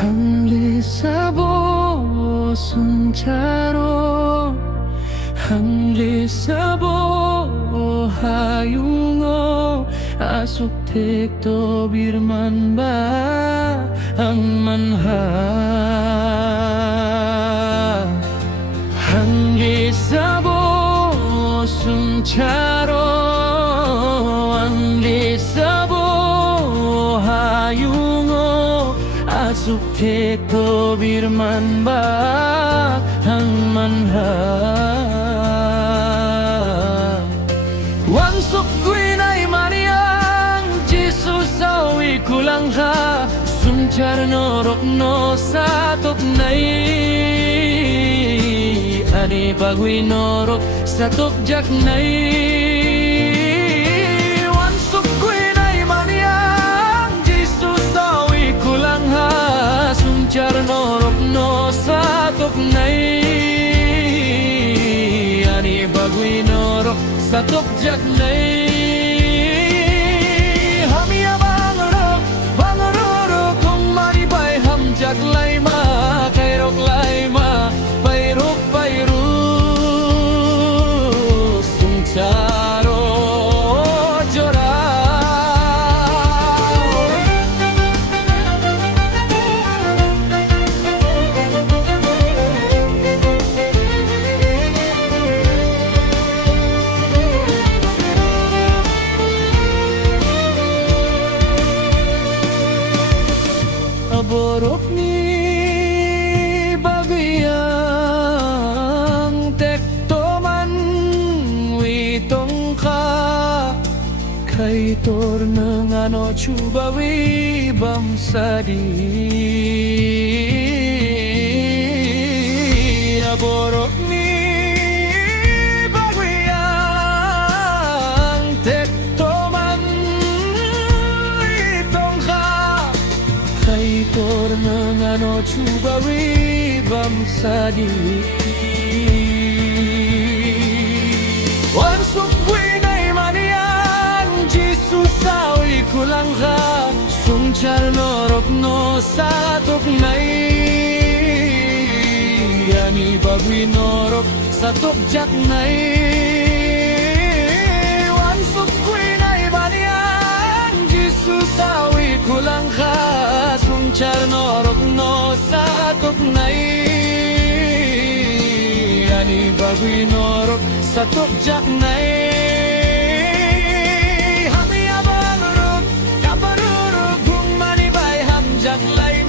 Hangli sabo suncharo Hangli sabo hayungo Asuk tek to birman ba ang manha Hangli sabo suncharo Hangli sabo hayungo Asuk tek to birman ba ang manha Wansuk gwinay Mariang Jesus awi kulang ha Sunchar norok no satok nai Ani bagwi norok satok jak nai Wansuk gwinay Mariang Jesus awi kulang ha Sunchar norok no satok nai Ani bagwi norok satok jak nai Hamia bangaro kung manibay hamjak laima kairok laima pairuk sungcharo jora Borok ni bagayang tektoman witong ka Kay tor ng ano chubawi bamsadi Borok ni bagayang tektoman witong ka Kay tor ng ano chubawi bamsadi Wansuk gwinay Mariang Jesus awi kulang ka Sungchar norok no satok nai Ani bagwi norok satok jak nai Wansuk gwinay Mariang Jesus awi kulang ka Sungchar norok no satok nai Ani bagwi norok satok jak nai Hami abang ruk kabaruruk kung manibay hamjak lay